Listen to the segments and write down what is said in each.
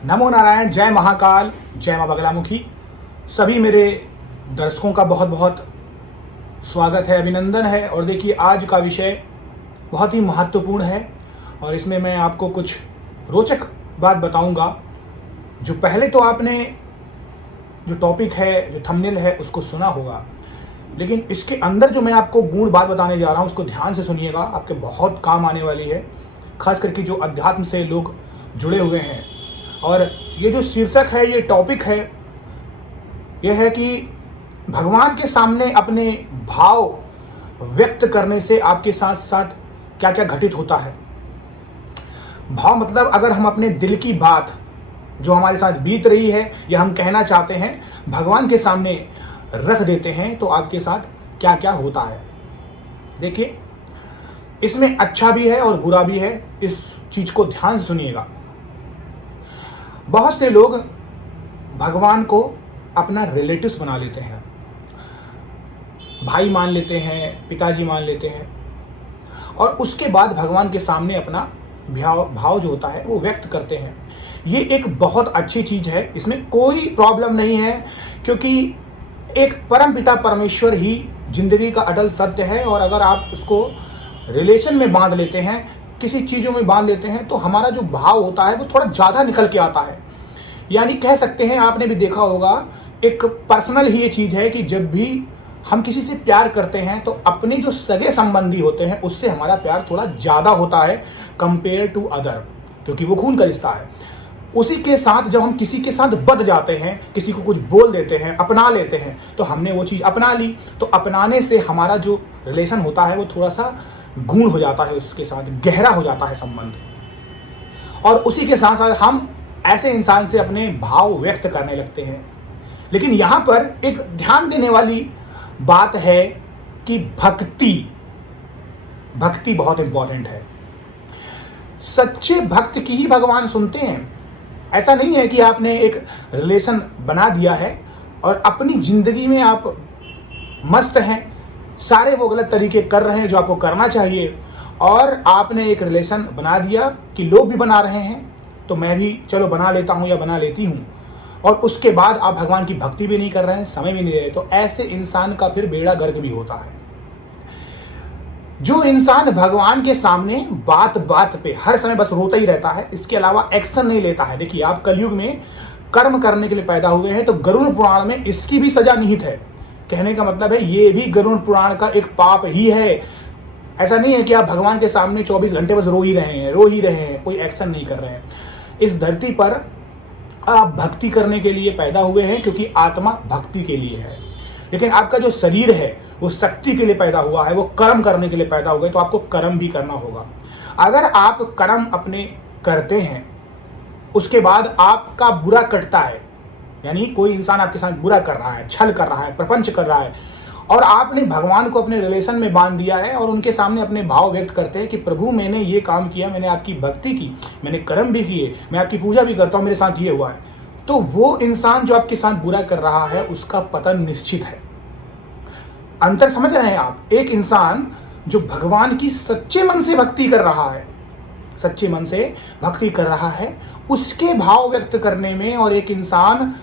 नमो नारायण, जय महाकाल, जय माँ बगलामुखी। सभी मेरे दर्शकों का बहुत बहुत स्वागत है, अभिनंदन है। और देखिए, आज का विषय बहुत ही महत्वपूर्ण है और इसमें मैं आपको कुछ रोचक बात बताऊंगा। जो पहले तो आपने जो टॉपिक है, जो थंबनेल है, उसको सुना होगा, लेकिन इसके अंदर जो मैं आपको गूढ़ बात बताने जा रहा हूँ उसको ध्यान से सुनिएगा, आपके बहुत काम आने वाली है। खास करके जो अध्यात्म से लोग जुड़े हुए हैं। और ये जो शीर्षक है, ये टॉपिक है, यह है कि भगवान के सामने अपने भाव व्यक्त करने से आपके साथ साथ क्या क्या घटित होता है। भाव मतलब अगर हम अपने दिल की बात जो हमारे साथ बीत रही है या हम कहना चाहते हैं, भगवान के सामने रख देते हैं तो आपके साथ क्या क्या होता है। देखिए, इसमें अच्छा भी है और बुरा भी है, इस चीज को ध्यान से सुनिएगा। बहुत से लोग भगवान को अपना रिलेटिव्स बना लेते हैं, भाई मान लेते हैं, पिताजी मान लेते हैं, और उसके बाद भगवान के सामने अपना भाव जो होता है वो व्यक्त करते हैं। ये एक बहुत अच्छी चीज है, इसमें कोई प्रॉब्लम नहीं है, क्योंकि एक परम पिता परमेश्वर ही जिंदगी का अटल सत्य है। और अगर आप उसको रिलेशन में बांध लेते हैं, किसी चीज़ों में बांध लेते हैं, तो हमारा जो भाव होता है वो थोड़ा ज़्यादा निकल के आता है। यानी कह सकते हैं, आपने भी देखा होगा, एक पर्सनल ही ये चीज़ है कि जब भी हम किसी से प्यार करते हैं तो अपने जो सगे संबंधी होते हैं उससे हमारा प्यार थोड़ा ज़्यादा होता है कंपेयर टू अदर, क्योंकि वो खून का रिश्ता है। उसी के साथ जब हम किसी के साथ बध जाते हैं, किसी को कुछ बोल देते हैं, अपना लेते हैं, तो हमने वो चीज़ अपना ली, तो अपनाने से हमारा जो रिलेशन होता है वो थोड़ा सा गूढ़ हो जाता है, उसके साथ गहरा हो जाता है संबंध। और उसी के साथ साथ हम ऐसे इंसान से अपने भाव व्यक्त करने लगते हैं। लेकिन यहाँ पर एक ध्यान देने वाली बात है कि भक्ति बहुत इंपॉर्टेंट है। सच्चे भक्त की ही भगवान सुनते हैं। ऐसा नहीं है कि आपने एक रिलेशन बना दिया है और अपनी जिंदगी में आप मस्त हैं, सारे वो गलत तरीके कर रहे हैं जो आपको करना चाहिए, और आपने एक रिलेशन बना दिया कि लोग भी बना रहे हैं तो मैं भी चलो बना लेता हूं या बना लेती हूं, और उसके बाद आप भगवान की भक्ति भी नहीं कर रहे हैं, समय भी नहीं दे रहे, तो ऐसे इंसान का फिर बेड़ा गर्क भी होता है। जो इंसान भगवान के सामने बात बात पे हर समय बस रोता ही रहता है, इसके अलावा एक्शन नहीं लेता है। देखिए, आप कलयुग में कर्म करने के लिए पैदा हुए हैं, तो गरुड़ पुराण में इसकी भी सजा निहित है। कहने का मतलब है, ये भी गरुड़ पुराण का एक पाप ही है। ऐसा नहीं है कि आप भगवान के सामने 24 घंटे बस रो ही रहे हैं, कोई एक्शन नहीं कर रहे हैं। इस धरती पर आप भक्ति करने के लिए पैदा हुए हैं, क्योंकि आत्मा भक्ति के लिए है। लेकिन आपका जो शरीर है वो शक्ति के लिए पैदा हुआ है, वो कर्म करने के लिए पैदा हुआ है, तो आपको कर्म भी करना होगा। अगर आप कर्म अपने करते हैं, उसके बाद आपका बुरा कटता है, यानी कोई इंसान आपके साथ बुरा कर रहा है, छल कर रहा है, प्रपंच कर रहा है, और आपने भगवान को अपने रिलेशन में बांध दिया है और उनके सामने अपने भाव व्यक्त करते हैं कि प्रभु मैंने ये काम किया, मैंने आपकी भक्ति की, मैंने कर्म भी किए, मैं आपकी पूजा भी करता हूँ, मेरे साथ ये हुआ है, तो वो इंसान जो आपके साथ बुरा कर रहा है उसका पतन निश्चित है। अंतर समझ रहे हैं आप? एक इंसान जो भगवान की सच्चे मन से भक्ति कर रहा है, सच्चे मन से भक्ति कर रहा है, उसके भाव व्यक्त करने में, और एक इंसान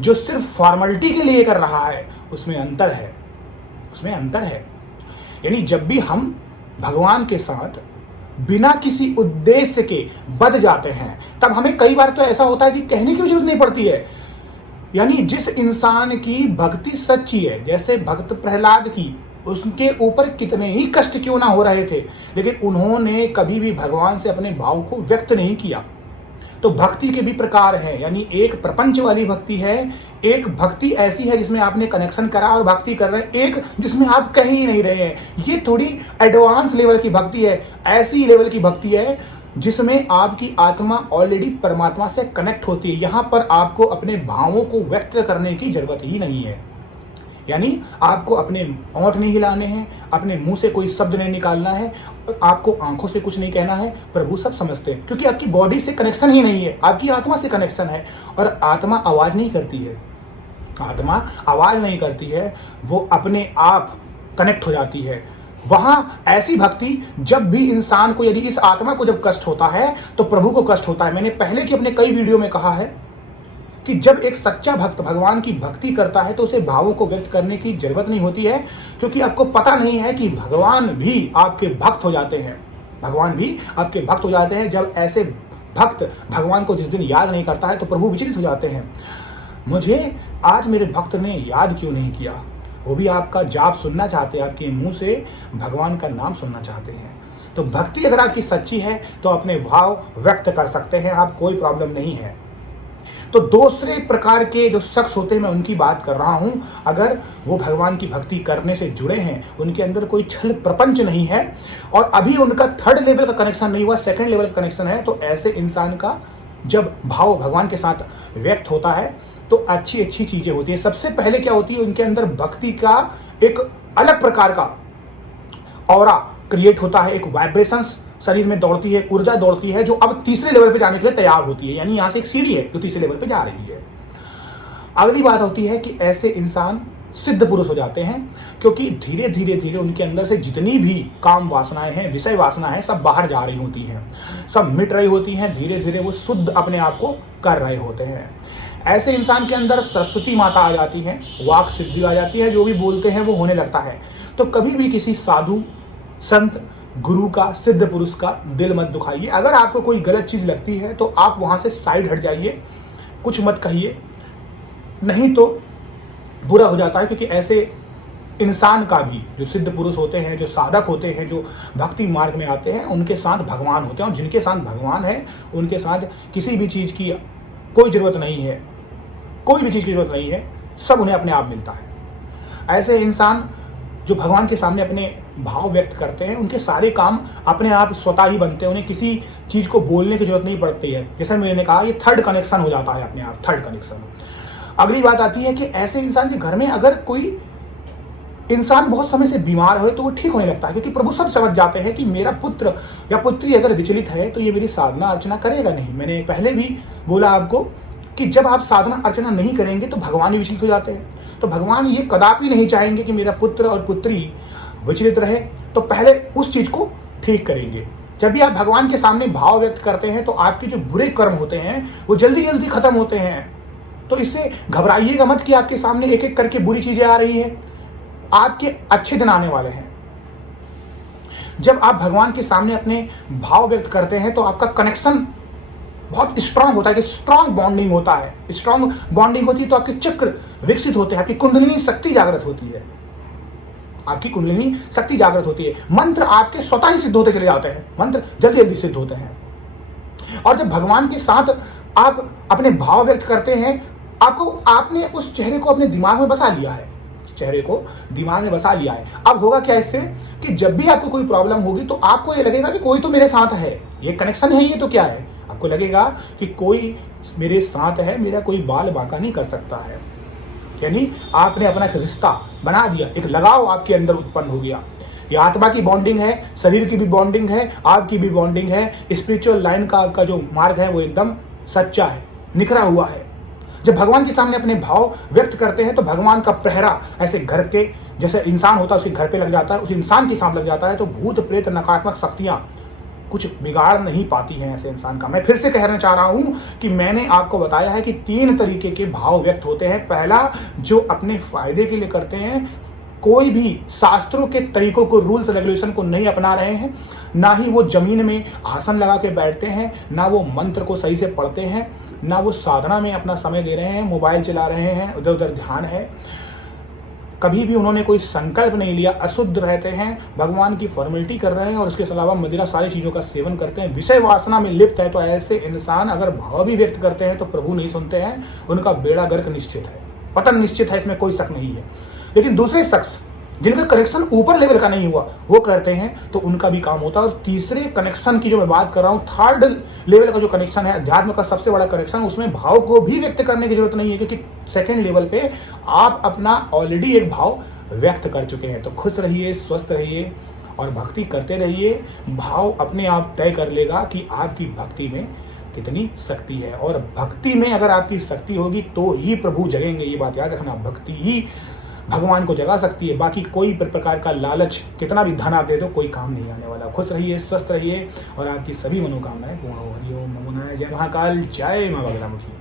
जो सिर्फ फॉर्मेलिटी के लिए कर रहा है, उसमें अंतर है, उसमें अंतर है। यानी जब भी हम भगवान के साथ बिना किसी उद्देश्य के बध जाते हैं, तब हमें कई बार तो ऐसा होता है कि कहने की भी जरूरत नहीं पड़ती है। यानी जिस इंसान की भक्ति सच्ची है, जैसे भक्त प्रहलाद की, उसके ऊपर कितने ही कष्ट क्यों ना हो रहे थे, लेकिन उन्होंने कभी भी भगवान से अपने भाव को व्यक्त नहीं किया। तो भक्ति के भी प्रकार हैं, यानी एक प्रपंच वाली भक्ति है, एक भक्ति ऐसी है जिसमें आपने कनेक्शन करा और भक्ति कर रहे हैं, एक जिसमें आप कह ही नहीं रहे हैं। ये थोड़ी एडवांस लेवल की भक्ति है, ऐसी लेवल की भक्ति है जिसमें आपकी आत्मा ऑलरेडी परमात्मा से कनेक्ट होती है। यहाँ पर आपको अपने भावों को व्यक्त करने की जरूरत ही नहीं है। यानी आपको अपने ओंठ नहीं हिलाने हैं, अपने मुंह से कोई शब्द नहीं निकालना है, आपको आंखों से कुछ नहीं कहना है, प्रभु सब समझते हैं, क्योंकि आपकी बॉडी से कनेक्शन ही नहीं है, आपकी आत्मा से कनेक्शन है। और आत्मा आवाज नहीं करती है, आत्मा आवाज नहीं करती है, वो अपने आप कनेक्ट हो जाती है। वहां ऐसी भक्ति, जब भी इंसान को, यदि इस आत्मा को जब कष्ट होता है तो प्रभु को कष्ट होता है। मैंने पहले की अपने कई वीडियो में कहा है कि जब एक सच्चा भक्त भगवान की भक्ति करता है तो उसे भावों को व्यक्त करने की जरूरत नहीं होती है, क्योंकि आपको पता नहीं है कि भगवान भी आपके भक्त हो जाते हैं। भगवान भी आपके भक्त हो जाते हैं। जब ऐसे भक्त भगवान को जिस दिन याद नहीं करता है तो प्रभु विचलित हो जाते हैं। मुझे आज मेरे भक्त ने याद क्यों नहीं किया? वो भी आपका जाप सुनना चाहते हैं, आपके मुंह से भगवान का नाम सुनना चाहते हैं। तो भक्ति अगर आपकी सच्ची है तो अपने भाव व्यक्त कर सकते हैं आप, कोई प्रॉब्लम नहीं है। तो दूसरे प्रकार के जो शख्स होते हैं, मैं उनकी बात कर रहा हूं। अगर वो भगवान की भक्ति करने से जुड़े हैं, उनके अंदर कोई छल प्रपंच नहीं है और अभी उनका थर्ड लेवल का कनेक्शन नहीं हुआ, सेकंड लेवल का कनेक्शन है, तो ऐसे इंसान का जब भाव भगवान के साथ व्यक्त होता है तो अच्छी अच्छी चीजें होती है। सबसे पहले क्या होती है, उनके अंदर भक्ति का एक अलग प्रकार का ऑरा क्रिएट होता है, एक वाइब्रेशंस शरीर में दौड़ती है, ऊर्जा दौड़ती है, जो अब तीसरे लेवल पे जाने के लिए तैयार होती है। यानी यहां से एक सीढ़ी है जो तीसरे लेवल पे जा रही है। अगली बात होती है कि ऐसे इंसान सिद्ध पुरुष हो जाते हैं, क्योंकि धीरे धीरे धीरे उनके अंदर से जितनी भी काम वासनाएं हैं, विषय वासना है, सब बाहर जा रही होती हैं, सब मिट रही होती हैं। धीरे धीरे वो शुद्ध अपने आप को कर रहे होते हैं। ऐसे इंसान के अंदर सरस्वती माता आ जाती है, वाक सिद्धि आ जाती है, जो भी बोलते हैं वो होने लगता है। तो कभी भी किसी साधु, संत, गुरु का, सिद्ध पुरुष का दिल मत दुखाइए। अगर आपको कोई गलत चीज लगती है तो आप वहां से साइड हट जाइए, कुछ मत कहिए, नहीं तो बुरा हो जाता है। क्योंकि ऐसे इंसान का भी, जो सिद्ध पुरुष होते हैं, जो साधक होते हैं, जो भक्ति मार्ग में आते हैं, उनके साथ भगवान होते हैं, और जिनके साथ भगवान है उनके साथ किसी भी चीज की कोई जरूरत नहीं है, कोई भी चीज की जरूरत नहीं है, सब उन्हें अपने आप मिलता है। ऐसे इंसान जो भगवान के सामने अपने भाव व्यक्त करते हैं, उनके सारे काम अपने आप स्वतः ही बनते हैं, उन्हें किसी चीज को बोलने की जरूरत नहीं पड़ती है। जैसे मैंने कहा, ये थर्ड कनेक्शन हो जाता है अपने आप, थर्ड कनेक्शन। अगली बात आती है कि ऐसे इंसान के घर में अगर कोई इंसान बहुत समय से बीमार हो तो वो ठीक होने लगता है, क्योंकि प्रभु सब समझ जाते हैं कि मेरा पुत्र या पुत्री अगर विचलित है तो ये मेरी साधना अर्चना करेगा नहीं। मैंने पहले भी बोला आपको कि जब आप साधना अर्चना नहीं करेंगे तो भगवान भी विचलित हो जाते हैं। तो भगवान ये कदापि नहीं चाहेंगे कि मेरा पुत्र और पुत्री विचलित रहे, तो पहले उस चीज को ठीक करेंगे। जब भी आप भगवान के सामने भाव व्यक्त करते हैं तो आपके जो बुरे कर्म होते हैं वो जल्दी जल्दी खत्म होते हैं। तो इससे घबराइएगा मत कि आपके सामने एक एक करके बुरी चीजें आ रही है, आपके अच्छे दिन आने वाले हैं। जब आप भगवान के सामने अपने भाव व्यक्त करते हैं तो आपका कनेक्शन बहुत स्ट्रांग होता है, स्ट्रांग बॉन्डिंग होता है। स्ट्रांग बॉन्डिंग होती है तो आपके चक्र विकसित होते हैं, आपकी कुंडलिनी शक्ति जागृत होती है, आपकी कुंडलिनी शक्ति जागृत होती है। मंत्र आपके स्वतः ही सिद्ध होते चले जाते हैं, मंत्र जल्दी जल्दी सिद्ध होते हैं। और जब भगवान के साथ आप अपने भाव व्यक्त करते हैं, आपने उस चेहरे को अपने दिमाग में बसा लिया है, चेहरे को दिमाग में बसा लिया है। अब होगा क्या इससे कि जब भी आपको कोई प्रॉब्लम होगी तो आपको ये लगेगा कि कोई तो मेरे साथ है, ये कनेक्शन है, ये तो क्या है, आपको लगेगा कि कोई मेरे साथ है, मेरा कोई बाल बांका नहीं कर सकता है। यानी आपने अपना एक रिश्ता बना दिया, एक लगाव आपके अंदर उत्पन्न हो गया। ये आत्मा की बॉन्डिंग है, शरीर की भी बॉन्डिंग है, आपकी भी बॉन्डिंग है। स्पिरिचुअल लाइन का आपका जो मार्ग है वो एकदम सच्चा है, निखरा हुआ है। जब भगवान के सामने अपने भाव व्यक्त करते हैं तो भगवान का पहरा ऐसे घर के, जैसे इंसान होता है उसके घर पे लग जाता है, उस इंसान के साथ लग जाता है, तो भूत प्रेत नकारात्मक शक्तियां कुछ बिगाड़ नहीं पाती हैं ऐसे इंसान का। मैं फिर से कहना चाह रहा हूं कि मैंने आपको बताया है कि 3 तरीके के भाव व्यक्त होते हैं। पहला, जो अपने फायदे के लिए करते हैं, कोई भी शास्त्रों के तरीकों को, रूल्स रेगुलेशन को नहीं अपना रहे हैं, ना ही वो जमीन में आसन लगा के बैठते हैं, ना वो मंत्र को सही से पढ़ते हैं, ना वो साधना में अपना समय दे रहे हैं, मोबाइल चला रहे हैं, उधर उधर ध्यान है, कभी भी उन्होंने कोई संकल्प नहीं लिया, अशुद्ध रहते हैं, भगवान की फॉर्मेलिटी कर रहे हैं और उसके अलावा मदिरा सारी चीज़ों का सेवन करते हैं, विषय वासना में लिप्त है। तो ऐसे इंसान अगर भाव भी व्यक्त करते हैं तो प्रभु नहीं सुनते हैं, उनका बेड़ा गर्क निश्चित है, पतन निश्चित है, इसमें कोई शक नहीं है। लेकिन दूसरे शख्स जिनका कनेक्शन ऊपर लेवल का नहीं हुआ वो करते हैं तो उनका भी काम होता है। और तीसरे कनेक्शन की जो मैं बात कर रहा हूँ, थर्ड लेवल का जो कनेक्शन है, अध्यात्म का सबसे बड़ा कनेक्शन, उसमें भाव को भी व्यक्त करने की जरूरत नहीं है, क्योंकि सेकंड लेवल पे आप अपना ऑलरेडी एक भाव व्यक्त कर चुके हैं। तो खुश रहिए, स्वस्थ रहिए और भक्ति करते रहिए। भाव अपने आप तय कर लेगा कि आपकी भक्ति में कितनी शक्ति है, और भक्ति में अगर आपकी शक्ति होगी तो ही प्रभु जगेंगे। ये बात याद रखना, भक्ति ही भगवान को जगा सकती है। बाकी कोई प्रकार का लालच, कितना भी धन आप दे दो, कोई काम नहीं आने वाला। खुश रहिए, स्वस्थ रहिए और आपकी सभी मनोकामनाएं पूर्ण हो। हरि ओम नमो नारायण। जय महाकाल, जय मां बगलामुखी।